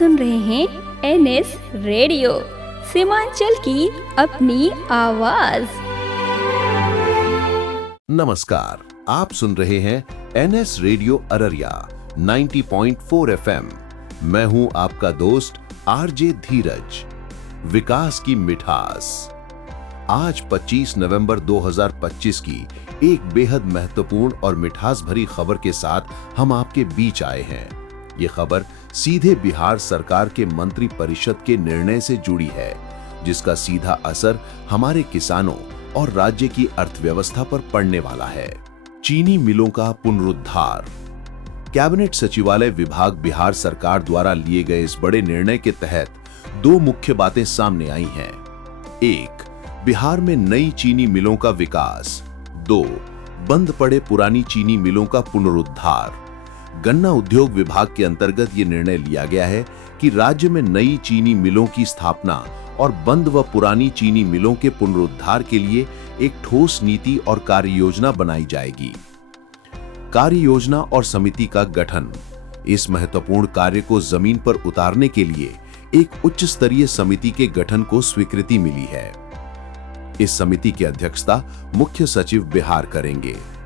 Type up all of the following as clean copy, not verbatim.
सुन रहे हैं NS radio, Seemanchal की अपनी आवाज। नमस्कार, आप सुन रहे हैं एनएस रेडियो अररिया 90.4 एफएम। मैं हूं आपका दोस्त आरजे धीरज। विकास की मिठास। आज 25 नवंबर 2025 की एक बेहद महत्वपूर्ण और मिठास भरी खबर के साथ हम आपके बीच आए हैं। ये खबर सीधे बिहार सरकार के मंत्री परिषद के निर्णय से जुड़ी है, जिसका सीधा असर हमारे किसानों और राज्य की अर्थव्यवस्था पर पड़ने वाला है। चीनी मिलों का पुनरुद्धार। कैबिनेट सचिवालय विभाग बिहार सरकार द्वारा लिए गए इस बड़े निर्णय के तहत दो मुख्य बातें सामने आई हैं। एक, बिहार में नई चीनी मिलों का विकास। दो, बंद पड़े पुरानी चीनी मिलों का पुनरुद्धार। गन्ना उद्योग विभाग के अंतर्गत ये निर्णय लिया गया है कि राज्य में नई चीनी मिलों की स्थापना और बंद व पुरानी चीनी मिलों के पुनरुद्धार के लिए एक ठोस नीति और कार्य योजना बनाई जाएगी। कार्य योजना और समिति का गठन। इस महत्वपूर्ण कार्य को जमीन पर उतारने के लिए एक उच्च स्तरीय समिति के गठन को स्वीकृति मिली है। इस समिति की अध्यक्षता मुख्य सचिव बिहार करेंगे।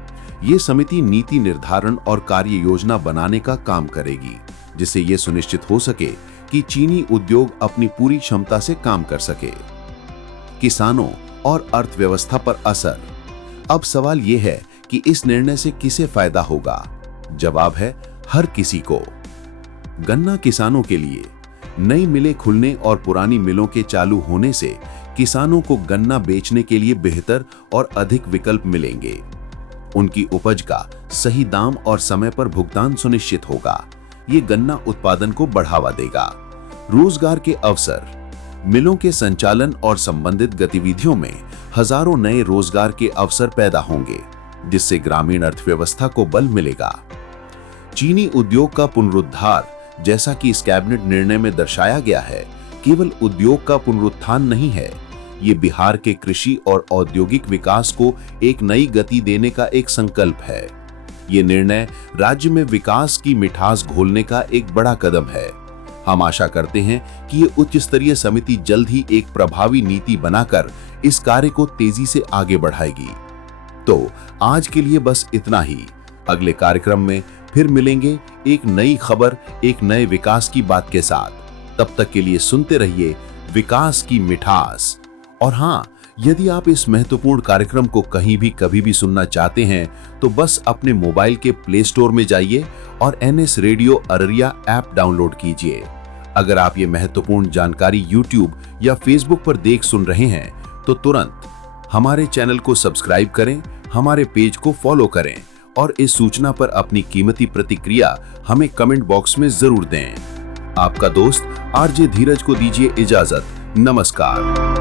ये समिति नीति निर्धारण और कार्य योजना बनाने का काम करेगी, जिससे ये सुनिश्चित हो सके कि चीनी उद्योग अपनी पूरी क्षमता से काम कर सके। किसानों और अर्थव्यवस्था पर असर। अब सवाल ये है कि इस निर्णय से किसे फायदा होगा? जवाब है हर किसी को। गन्ना किसानों के लिए नई मिलें खुलने और पुरानी मिलों के चालू होने से किसानों को गन्ना बेचने के लिए बेहतर और अधिक विकल्प मिलेंगे। उनकी उपज का सही दाम और समय पर भुगतान सुनिश्चित होगा। ये गन्ना उत्पादन को बढ़ावा देगा। रोजगार के अवसर। मिलों के संचालन और संबंधित गतिविधियों में हजारों नए रोजगार के अवसर पैदा होंगे, जिससे ग्रामीण अर्थव्यवस्था को बल मिलेगा। चीनी उद्योग का पुनरुद्धार, जैसा कि इस कैबिनेट निर्णय में दर्शाया गया है, केवल उद्योग का पुनरुत्थान नहीं है, ये बिहार के कृषि और औद्योगिक विकास को एक नई गति देने का एक संकल्प है। ये निर्णय राज्य में विकास की मिठास घोलने का एक बड़ा कदम है। हम आशा करते हैं कि ये उच्च स्तरीय समिति जल्द ही एक प्रभावी नीति बनाकर इस कार्य को तेजी से आगे बढ़ाएगी। तो आज के लिए बस इतना ही। अगले कार्यक्रम में फिर मिलेंगे एक नई खबर, एक नए विकास की बात के साथ। तब तक के लिए सुनते रहिए विकास की मिठास। और हाँ, यदि आप इस महत्वपूर्ण कार्यक्रम को कहीं भी कभी भी सुनना चाहते हैं, तो बस अपने मोबाइल के प्ले स्टोर में जाइए और NS radio Araria app download कीजिए। अगर आप ये महत्वपूर्ण जानकारी YouTube या Facebook पर देख सुन रहे हैं, तो तुरंत हमारे चैनल को सब्सक्राइब करें, हमारे पेज को फॉलो करें और इस सूचना पर अपनी कीमती प्रतिक्रिया हमें कमेंट बॉक्स में जरूर दें। आपका दोस्त आरजे धीरज को दीजिए इजाजत। नमस्कार।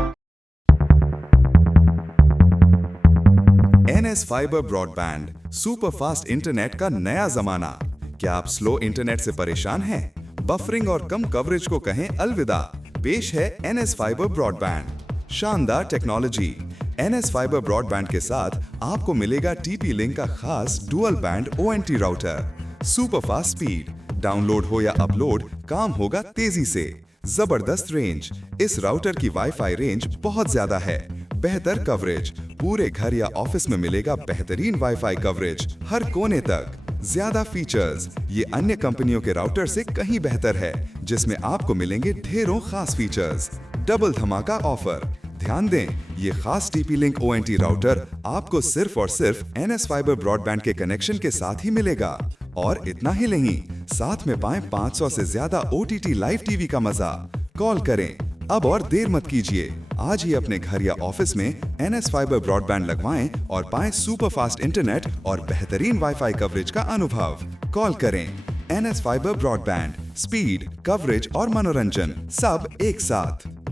NS fibre broadband, super fast internet का नया जमाना। क्या आप स्लो इंटरनेट से परेशान हैं? बफरिंग और कम कवरेज को कहें अलविदा। पेश है एनएस फाइबर ब्रॉडबैंड। शानदार टेक्नोलॉजी। एनएस फाइबर ब्रॉडबैंड के साथ आपको मिलेगा टीपी लिंक का खास dual band ONT router. Super fast speed, download हो या अपलोड, काम होगा तेजी से। जबरदस्त रेंज। इस राउटर की वाईफाई रेंज बहुत ज्यादा है। बेहतर कवरेज, पूरे घर या ऑफिस में मिलेगा बेहतरीन वाईफाई कवरेज हर कोने तक। ज्यादा फीचर्स, ये अन्य कंपनियों के राउटर से कहीं बेहतर है, जिसमें आपको मिलेंगे ढेरों खास फीचर्स। डबल धमाका ऑफर। ध्यान दें, ये खास टीपी लिंक ओएनटी राउटर आपको सिर्फ और सिर्फ एनएस फाइबर ब्रॉडबैंड के कनेक्शन के साथ ही मिलेगा। और इतना ही नहीं, साथ में पाएं 500 से ज्यादा ओटीटी लाइव टीवी का मजा। कॉल करें अब और देर मत कीजिए। आज ही अपने घर या ऑफिस में एनएस फाइबर ब्रॉडबैंड लगवाएं और पाएं सुपर फास्ट इंटरनेट और बेहतरीन वाईफाई कवरेज का अनुभव। कॉल करें। NS fibre broadband, speed, coverage और मनोरंजन सब एक साथ।